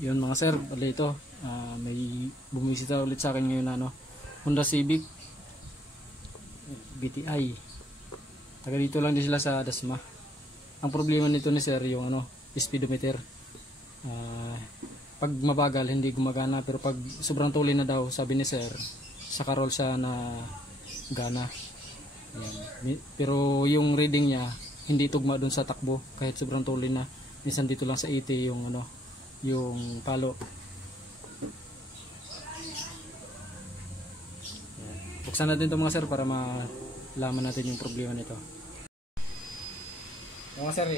Yun mga sir, bali ito, may bumisita ulit sa akin ngayon na Honda Civic BTI. Taga dito lang din sila sa Dasma. Ang problema nito ni sir yung speedometer. Pag mabagal hindi gumagana, pero pag sobrang tuloy na daw, sabi ni sir, sa roll siya na gana. Ayan. Pero yung reading niya hindi tugma doon sa takbo kahit sobrang tuloy na. Minsan dito lang sa 80 yung palo. Buksan natin ito mga sir para malaman natin yung problema nito. Mga sir,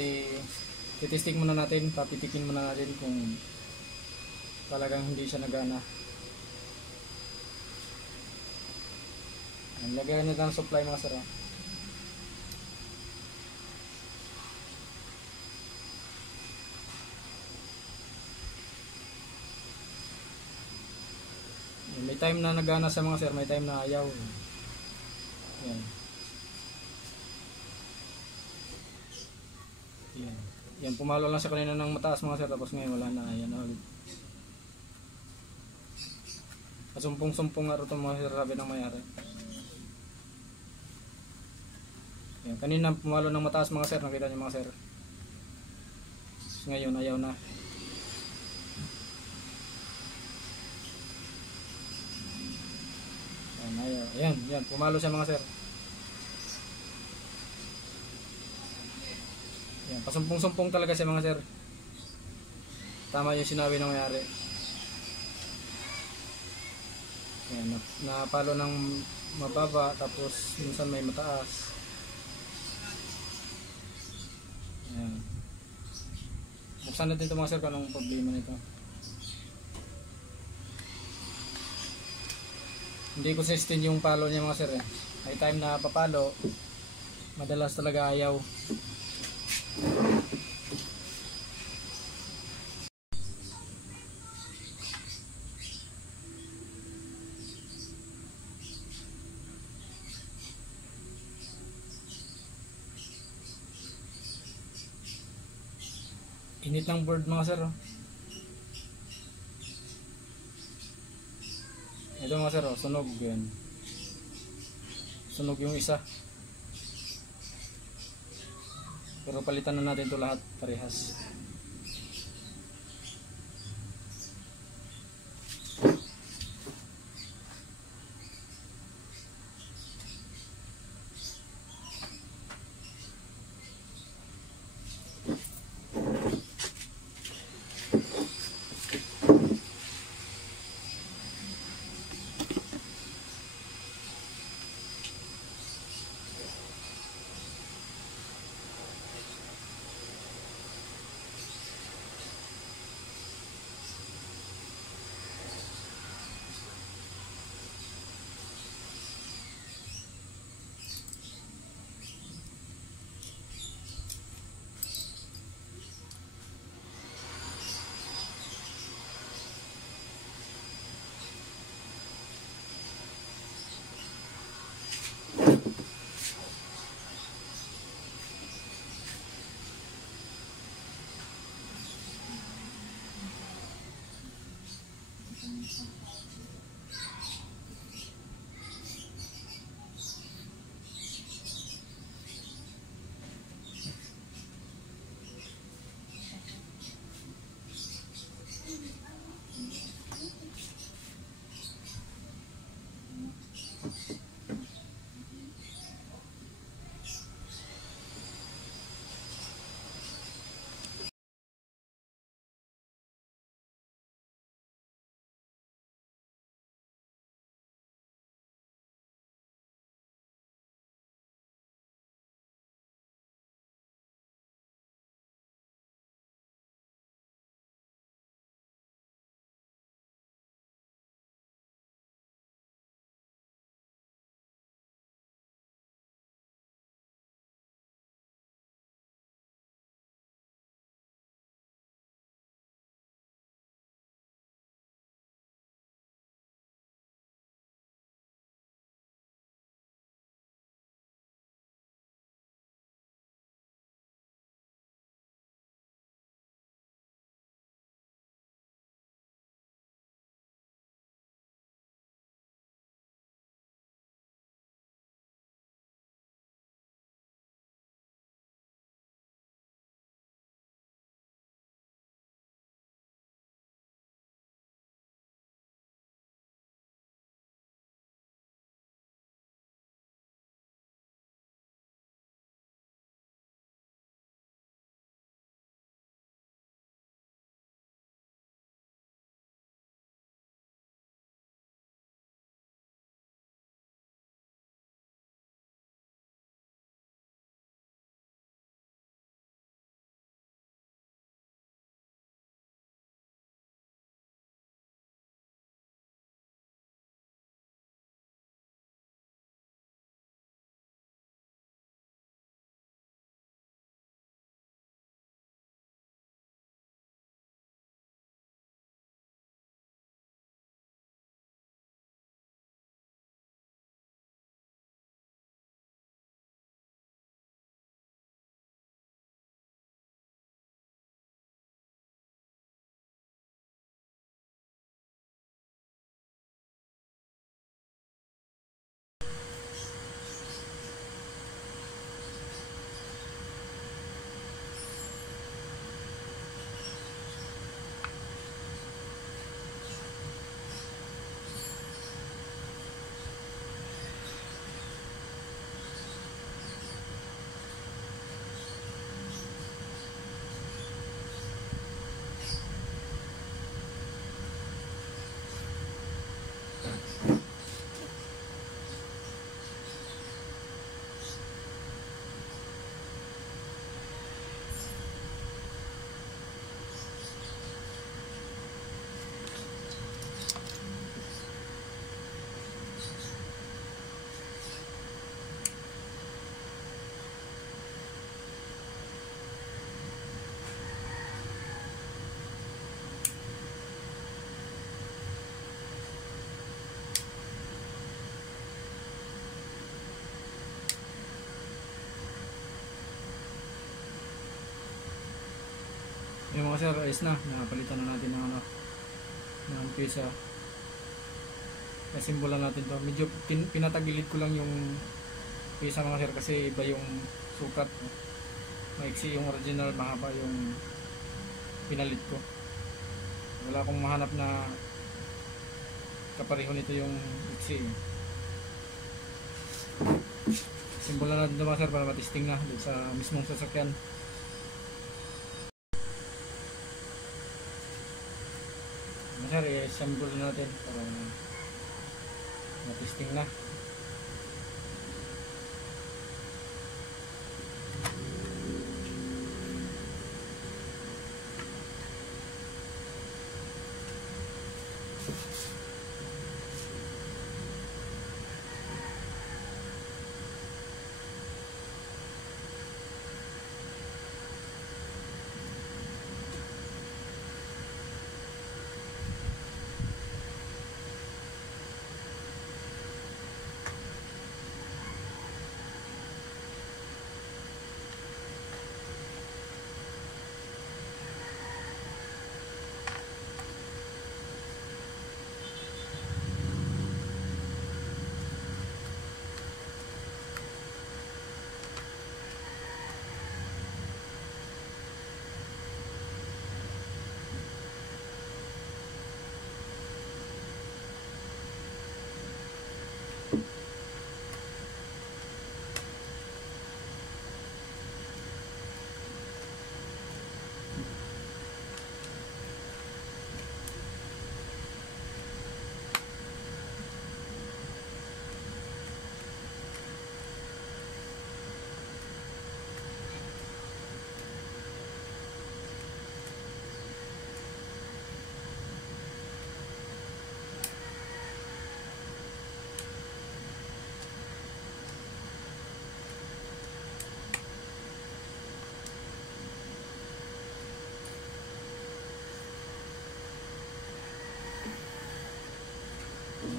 titesting muna natin, papitikin muna natin kung talagang hindi siya nagana. Lagyan natin ng supply mga sir. May time na nagana sa mga sir, may time na ayaw. Yan. Yan. Yan, pumalo lang siya kanina ng mataas mga sir, tapos ngayon wala na. Ayan na ulit. Kasumpong-sumpong nga rin ito mga sir, sabi ng mayari. Yan, kanina pumalo ng mataas mga sir, nakita niyo mga sir. Tapos ngayon ayaw na. Ayan, yan, pumalo siya mga sir. Yan, pasumpong-sumpong talaga siya mga sir. Tama yung sinabi ng mayari. Yan, napalo ng mababa, tapos minsan may mataas. Yan. Buksan natin ito mga sir kung anong problema nito. Hindi consistent yung palo niya mga sir. May time na papalo, madalas talaga ayaw. Init ng board mga sir. Ito mga sir, sunog yan. Sunog yung isa. Pero palitan na natin ito lahat parehas. Yung mga sir, ayos na. Napalitan na natin ng ano, ng pyesa. Nasimbolan natin to. Medyo pinatagilid ko lang yung pyesa mga sir kasi iba yung sukat. Maiksi yung original, mahaba yung pinalit ko. Wala akong mahanap na kapareho nito yung iksi. Simbolan natin ito mga sir para matisting na dun sa mismong sasakyan. Mga sir, i-assemble natin para matisting na.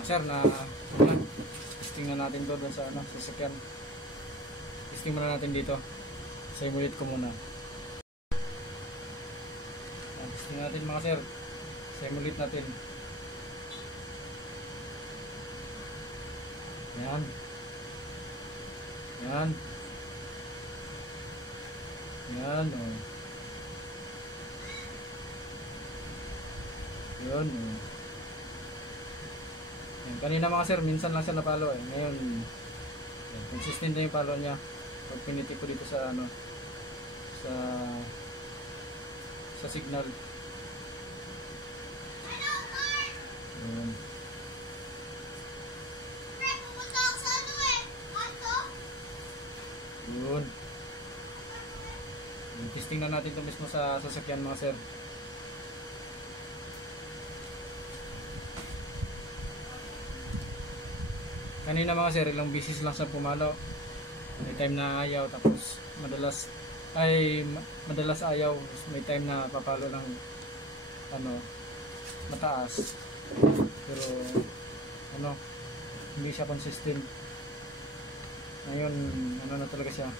Sir, testing na natin to doon sa ano, sasakyan. Testing muna natin dito. Simulate ko muna. Testing natin mga sir. Simulate natin. Yan. Yan. Yan. Oh. Yun. Oh. Yan. Kanina mga sir, minsan lang siya napalo eh. Ngayon, yan, consistent na yung palo niya. Pag piniti ko dito sa ano, sa signal. Yan. Yun. Testing na natin ito mismo sa sasakyan mga sir. Kanina mga sir, ilang bisis lang sa pumalo. May time na ayaw, tapos madalas ayaw, may time na papalo lang ano, mataas. Pero ano, hindi siya consistent. Ngayon, ano na talaga siya.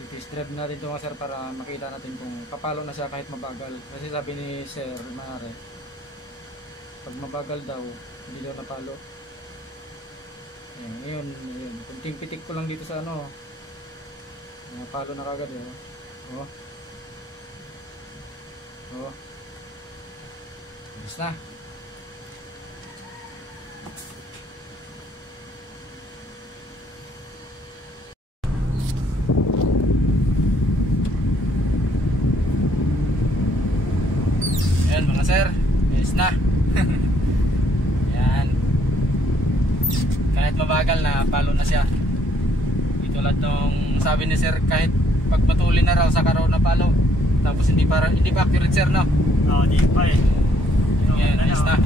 I-test drive natin ito mga sir para makita natin kung papalo na siya kahit mabagal. Kasi sabi ni Sir Mare, pag mabagal daw, hindi daw napalo. Ayan, ngayon, kunting pitik ko lang dito sa ano, napalo na kagad yun. Oh. Oh. Ayos na. Ayan mga sir, ayos na. Ayan. Kahit mabagal na, palo na siya. Tulad nung sabi ni sir, kahit pagpatuloy na raw sa karaw na palo. Tapos hindi pa accurate sir, no? Oo, di pa eh. Ayan, ayos na.